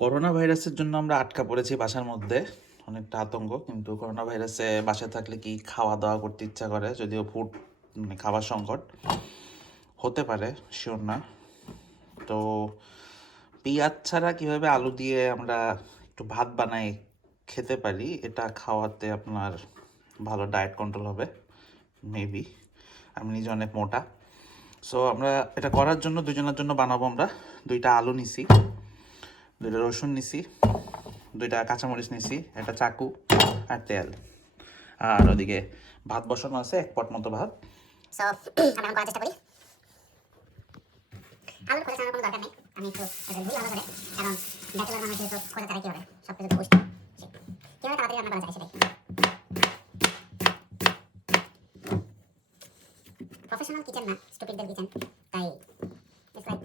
Corona ভাইরাসের জন্য আমরা আটকা পড়েছি বাসার মধ্যে, অনেকটা আতঙ্ক। কিন্তু করোনা ভাইরাসে বাসায় থাকলে কি খাওয়া দাওয়া করতে ইচ্ছা করে, যদিও ফুড খাবার সংকট হতে পারে, শিওর না। তো পেঁয়াজ ছাড়া কীভাবে আলু দিয়ে আমরা একটু ভাত বানাই খেতে পারি, এটা খাওয়াতে আপনার ভালো ডায়েট কন্ট্রোল হবে মেবি। আমি নিজে অনেক মোটা। সো আমরা এটা করার জন্য দুজনের জন্য বানাবো। আমরা 2টা আলু নিছি, 2টা রসুন নিছি, 2টা কাঁচামরিচ নিছি, একটা চাকু আর তেল। আর ওদিকে ভাত বসানো আছে, 1 পট মতো ভাত। সো আমি এখন করার চেষ্টা করি। আলুর খোঁজা ছাড়ানোর কোনো দরকার নেই। আমি একটু ভুল আলো ধরে, কারণ ব্যাচেলর মানুষ যেহেতু খোঁজা তারা কীভাবে সব কিছু বুঝতে কীভাবে তাড়াতাড়ি রান্না করা যায় সেটাই। প্রফেশনাল কিচেন না, স্টুপিডদের কিচেন, তাই ইটস লাইক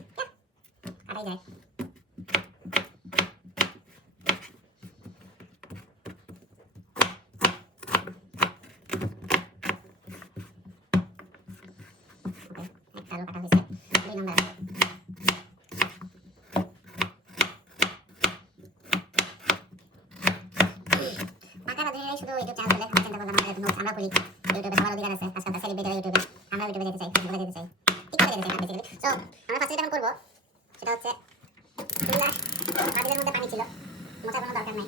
আটাই যায়। একটা আলু কাটা হয়েছে, 2 নম্বর আলু। শুধু ইউটিউব চ্যানেল খুলে চিন্তা করলাম আমাদের নোটস আমরা করি, ইউটিউবে সবার অধিকার আছে, আজকাল সেলিব্রিটিরা ইউটিউবে, আমরা ইউটিউবে যেতে চাই, বলে যেতে চাই, টিকটকে যেতে চাই বেসিক্যালি। সো আমরা ফার্স্টে যেটা করবো সেটা হচ্ছে চুলা পাতিলের মধ্যে পানি ছিল, মোছার কোনো দরকার নাই,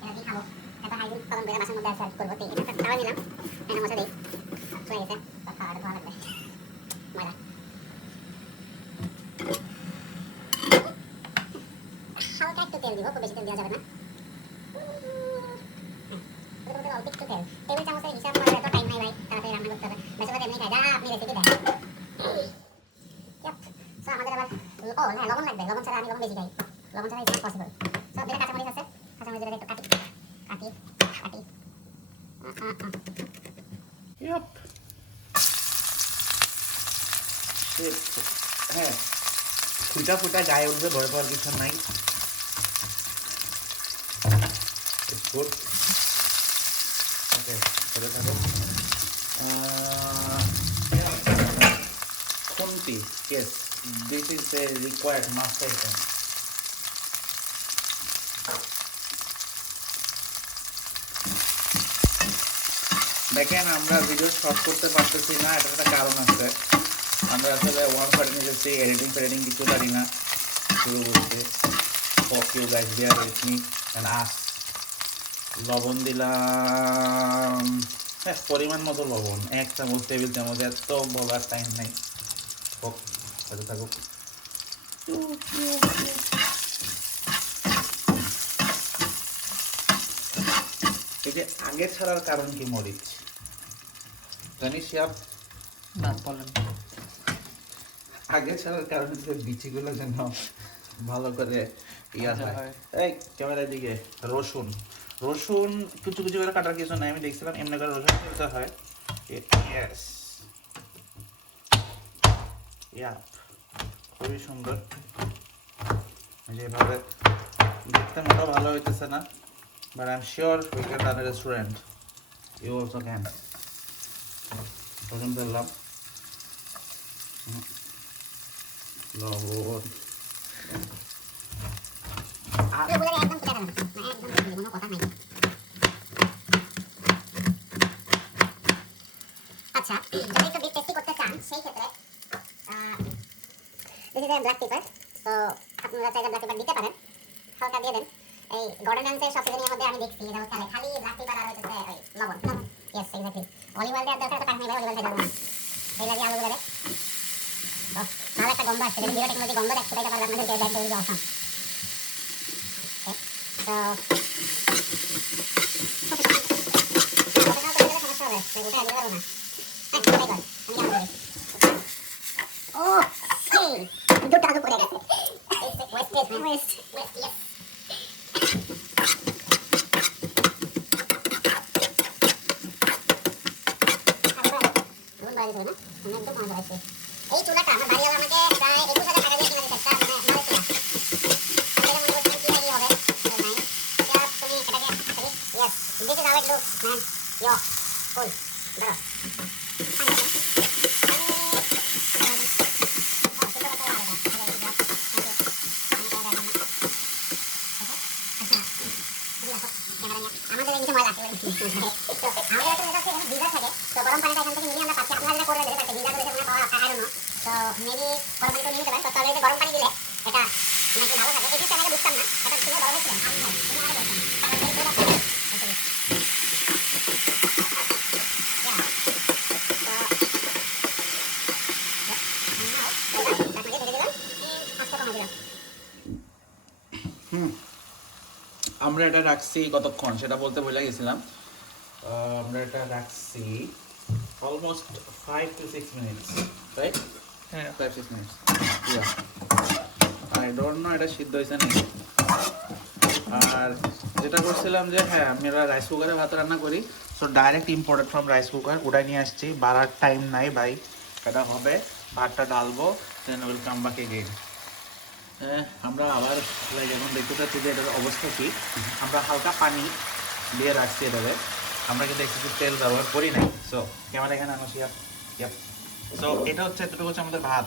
এটা দিয়ে খাবো। তারপর হাইজিন পালন করে বাসার মধ্যে সার্ভ করবো। তো এটা তাওয়া নিলাম, এটা মোছা দিই, হয়ে গেছে। খাওয়াটা ধোয়া লাগবে ময়লা। হালকা একটু তেল দিব, খুব বেশি তেল দেওয়া যাবে না। অল্প একটু তেল, টেবিল চামচের হিসাব করে এত টাইম নাই ভাই, তাড়াতাড়ি রান্না করতে হবে। ব্যাচেলর এমনি খাই, যা আপনি রেসিপি দেন। সো আমাদের আবার হ্যাঁ লবণ লাগবে, লবণ ছাড়া আমি লবণ বেশি খাই, লবণ ছাড়া ইটস পসিবল। সো যেটা কাঁচামরিচ আছে, কাঁচামরিচ একটু কাটি কাটি কাটি। Yep. হ্যাঁ, ফুটা ফুটা গায়ে উঠবে, ভয় পাওয়ার কিছু নাই। It's good. Okay, চলে থাকো। খুন্তি, yes, this is a required must item. দেখেন আমরা ভিডিও শর্ট করতে পারতেছি না, এটার একটা কারণ আছে। আমরা আসলে ওয়ান শট নিয়ে যাচ্ছি, এডিটিং ফেডিটিং কিছু জানি না, শুরু করছি। Hope you guys bear with me and us. লবণ দিলাম হ্যাঁ পরিমাণ মতো লবণ, 1 চামচ, টেবিল চামচ, এত বলার টাইম নেই। হোক, হতে থাকুক। এই যে আগে ছাড়ার কারণ কি মরিচ জানিস? না বলেন। আগে ছাড়ার কারণ হচ্ছে বিচিগুলো যেন ভালো করে ইয়া হয়। এই ক্যামেরার দিকে, রসুন রসুন কুচু কুচু করে কাটার কিছু নাই, আমি দেখছিলাম এমনি করে রসুন খেতে হয়। ইয়েস, ইয়া খুবই সুন্দর। যেভাবে দেখতে মোটা ভালো হইতেছে না, but I am sure we can run a restaurant, you also can. রসুন ফেললাম, লবণ, আচ্ছা যদি একটু বিফ টেস্টি করতে চান সেই ক্ষেত্রে দিস ইজ ব্ল্যাক পেপার। তো আপনারা চাইলে ব্ল্যাক পেপার দিতে পারেন, হালকা দিয়ে দেন। এই গর্ডন রামসের সব সিজনের মধ্যে আমি দেখছি এটা হচ্ছে খালি ব্ল্যাক পেপার আর হচ্ছে ওই লবণ। ইয়েস এক্স্যাক্টলি, অলিভ অয়েল দেওয়ার দরকার তো পানি ভাই, অলিভ অয়েল দেওয়া না, এই লাগে আলুগুলো দেয়। তো ভালো একটা গন্ধ আসছে, যদি ভিডিও টেকনোলজি গন্ধ দেখতে পাইতে পারলে আপনাদেরকে দ্যাট উইল বি অসাম। তো ওটা আগে পারবো না। ও সেই দুটো আলু পড়ে গেছে, ওয়েস্ট ইয়েস। এই চুলাটা আমার বাড়িওয়ালা আমাকে প্রায় 21,000 টাকা দিয়ে কিনে দিতে, একটা মানে মালের চুলা। আমি মনে করছিলাম কি দিয়ে হবে, নাই তুমি এটাকে yes this is how it looks man, yo ফুল দাঁড়া। ময়লা তো আমাদের কাছে এখানে গিজার থাকে তো গরম পানিটা এখান থেকে নিয়ে আমরা পাচ্ছি আপনারা যেটা করবেন যেটা পাচ্ছি গিজার করে মনে পাওয়া আই ডোন্ট নো তো মেবি গরম পানি করে নিতে পারেন তো টয়লেটে গরম পানি দিলে এটা নাকি ভালো থাকে এই জিনিসটা আমি বুঝতাম না এটা ছিল বড় হয়েছিলেন আমি ভাই তুমি আমাকে বলতাম আমরা এটা রাখছি কতক্ষণ সেটা বলতে ভুলে গেছিলাম। আমরা এটা রাখছি অলমোস্ট 5 to 6 minutes, রাইট? হ্যাঁ 5-6 minutes, আই ডোন্ট নো এটা সিদ্ধ হয়েছে নাকি। আর যেটা করছিলাম যে হ্যাঁ আমরা রাইস কুকারে ভাত রান্না করি, so direct imported from rice cooker, ওটাই নিয়ে আসছি, বাড়ার টাইম নাই ভাই। এটা হবে, ভাতটা ঢালবো, then will come back again. আমরা আবার লাইক এখন দেখতে পাচ্ছি যে এটার অবস্থা কী। আমরা হালকা পানি দিয়ে রাখছি এটাতে, আমরা কিন্তু এক্সেসিভ তেল ব্যবহার করি নাই। সো ক্যামেরা এখানে আনো শিয়া। সো এটা হচ্ছে এতটুকু হচ্ছে আমাদের ভাত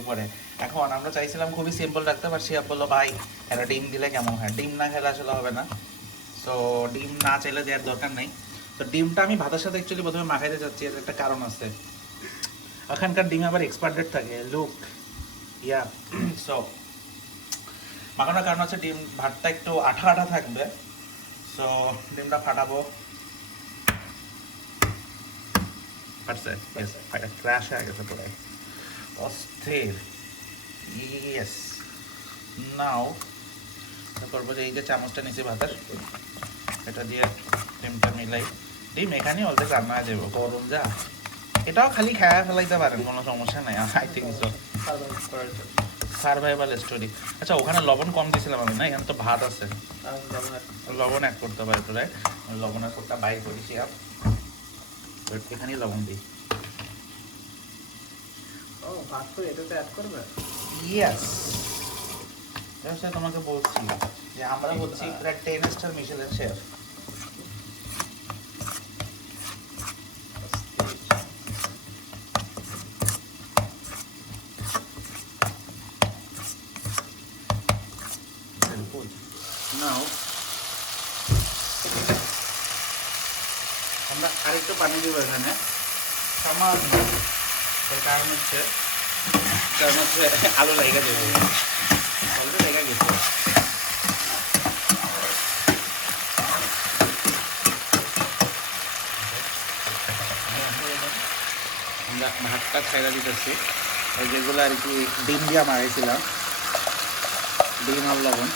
উপরে। এখন আমরা চাইছিলাম খুবই সিম্পল রাখতে, পার শিয়া বললো ভাই একটা ডিম দিলে কেমন হয়, ডিম না খেলে আসলে হবে না। সো ডিম না চাইলে দেওয়ার দরকার নেই। তো ডিমটা আমি ভাতের সাথে অ্যাকচুয়ালি প্রথমে মাখাইতে চাচ্ছি, এর একটা কারণ আছে, এখানকার ডিম আবার এক্সপায়ার ডেট থাকে, লুক ইয়া। সো মাখানোর কারণ হচ্ছে ডিম ভাতটা একটু আঠা আঠা থাকবে। সো ডিমটা ফাটাবো, ফাটছে, ক্র্যাশ হয়ে গেছে পুরো অস্থির। ইয়েস, নাও করবো যে এই যে চামচটা নিচে ভাতের, এটা দিয়ে ডিমটা মিলাই, ডিম এখানেই অলরেডি রান্না হয়ে যাবো, গরম যা। এটাও খালি খেয়ে ফেলাইতে পারেন, কোনো সমস্যা নাই, I think so. Survival story. আচ্ছা ওখানে লবণ কম দিয়েছিলাম আমি, না এখানে তো ভাত আছে, লবণ অ্যাড করতে পারি তো, রাইট? লবণের কোটটা বাইর করেছি, এখানেই লবণ দিই। ও ভাত তো এটাতে অ্যাড করবে? ইয়েস, তোমাকে বলছি যে আমরা হচ্ছি প্রায় 10 স্টার মিশেলের শেফ। নাও আমরা আরেকটু পানি দিব এখানে সামান্য, কারণ হচ্ছে আলু লাইগা দেবো, অলরেডি লাইগা গেছে। আমরা ভাতটা খাইলা দিতেছি, ওই যেগুলো আর কি ডিম দিয়া মারাইছিলাম, ডিম আর লবণ।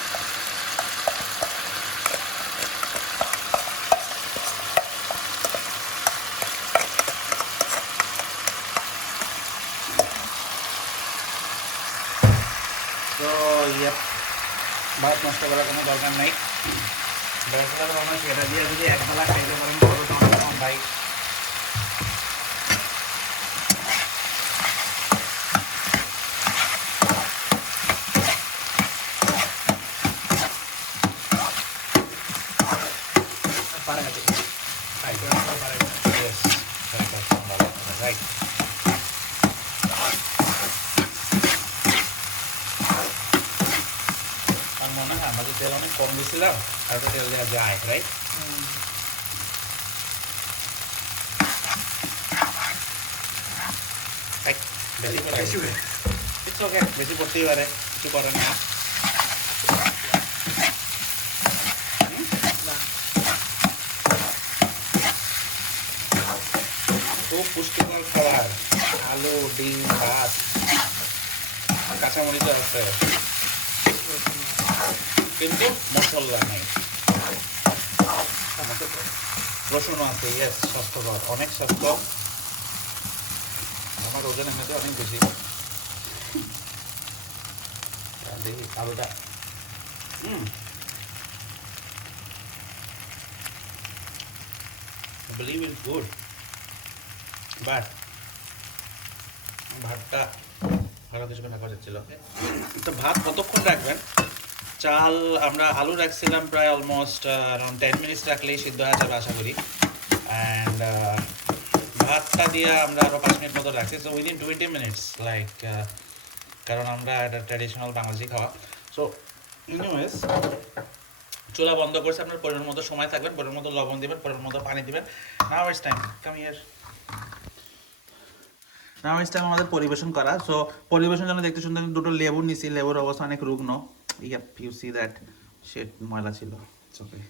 তো ইয়ে ভাত নষ্ট করার কোনো দরকার নেই, ব্যাচেলার মানুষ এটা দিয়ে যদি একবেলা খাইতে পারেন বড় তখন ভাই। রাইট, আমার মনে হয় আমাদের তেল অনেক কম দিয়েছিলাম, আর ওটা তেল দেওয়া যায়, রাইট? বেশি পড়তেই পারে, কিছু করার না। খুব পুষ্টিকর খাবার, আলু, ডিম, ভাত, কাঁচামরিচ আছে, কিন্তু মশলা নেই। রসুনও আছে, ইয়েস, স্বাস্থ্যকর, অনেক স্বাস্থ্য। আমার ওজন এমনিতে অনেক বেশি। দেখি আলুটা, believe it's good, but ভাতটা আরো কিছুক্ষণ রাখা যাচ্ছিল। তো ভাত কতক্ষণ রাখবেন? চাল আমরা আলু রাখছিলাম প্রায় অলমোস্ট অ্যারাউন্ড 10 মিনিটস রাখলেই সিদ্ধ হয়ে যাবে আশা করি। অ্যান্ড ভাতটা দিয়ে আমরা আরও 5 মিনিট মতো রাখছি, সো উইদিন 20 মিনিটস লাইক, কারণ আমরা এটা ট্র্যাডিশনাল বাংলাদেশি খাওয়া। সো এনিওয়েজ চুলা বন্ধ করছে, আপনার পরিমাণ মতো সময় থাকবেন, পরিমাণ মতো লবণ দিবেন, পরিমাণ মতো পানি দিবেন। Now it's time, come here. Now it's time আমাদের পরিবেশন করা। সো পরিবেশন জন্য দেখতে সুন্দর দুটো লেবু নিছি, লেবুর অবস্থা অনেক রুগ্ন। ইয়াপ, ইউ সি দ্যাট শেট ময়লা ছিল, ইটস ওকে।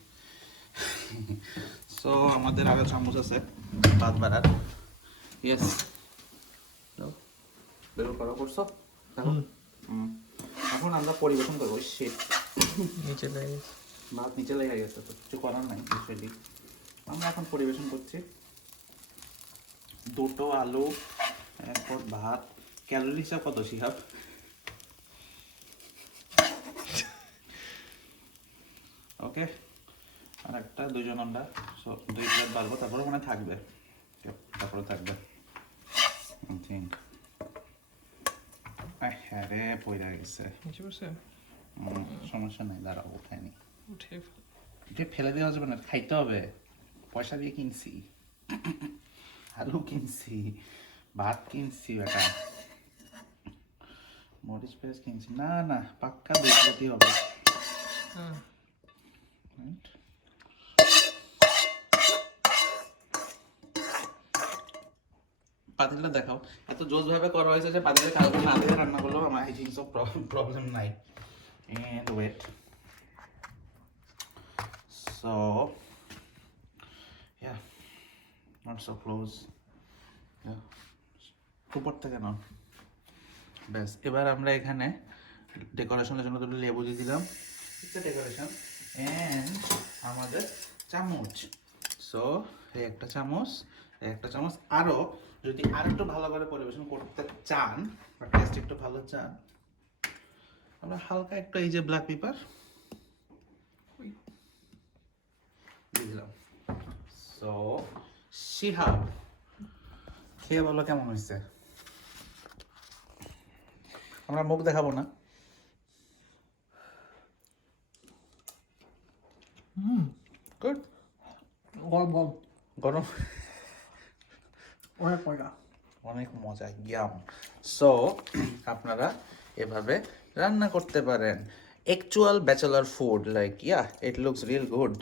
সো আমাদের আরো চামচ আছে ভাত বাড়ার। ইয়েস, বের করা করছো দেখো। এখন আমরা পরিবেশন করবো। শেট, নিচে লেগে ভাত নিচে লেগে গেছে, তো কিছু করার নাই। রেডি, আমরা এখন পরিবেশন করছি। দুটো আলু, এরপর ভাত। ক্যালোরি হিসাব কত শিহাব? ওকে, আর একটা দুইজন আমরা, সো 2 প্লেট বাড়বো, তারপরে মনে হয় থাকবে, তারপরে থাকবে থিঙ্ক। হ্যাঁ রে, পয়রা গেছে। নিচে বসে সমস্যা নাই, দাঁড়াও উঠায়নি। উঠে এটা ফেলে দেওয়া যাবে না, খাইতে হবে। পয়সা দিয়ে কিনছি, আলু কিনছি, ভাত কিনছি, বেটা মরিচ পেঁয়াজ কিনছি। না না, পাক্কা 2 প্লেটই হবে। হ্যাঁ Right? পাতিলটা দেখাও। এত জোস ভাবে করা হয়েছে যে পাতিলে কাগজ না দিয়ে রান্না করলেও আমার এই জিনিস প্রবলেম নাই। And wait. So yeah, not so close. Yeah. উপর থেকে নাও। ব্যাস, এবার আমরা এখানে ডেকোরেশনের জন্য দুটো লেবু দিয়ে দিলাম। It's a decoration. And আমাদের চামচ। সো এই একটা চামচ, এই একটা চামচ। আরো যদি আর একটু ভালো করে পরিবেশন করতে চান বা টেস্ট একটু ভালো চান, আমরা হালকা একটু এই যে ব্ল্যাক পেপার দিয়ে দিলাম। সো শিহাব, খেয়ে বলো কেমন হয়েছে। আমরা মুখ দেখাবো না। গুড। গরম গরম, অনেক মজা। অনেক মজা, ইয়াম। সো আপনারা এভাবে রান্না করতে পারেন। Actual bachelor food, like it looks real good.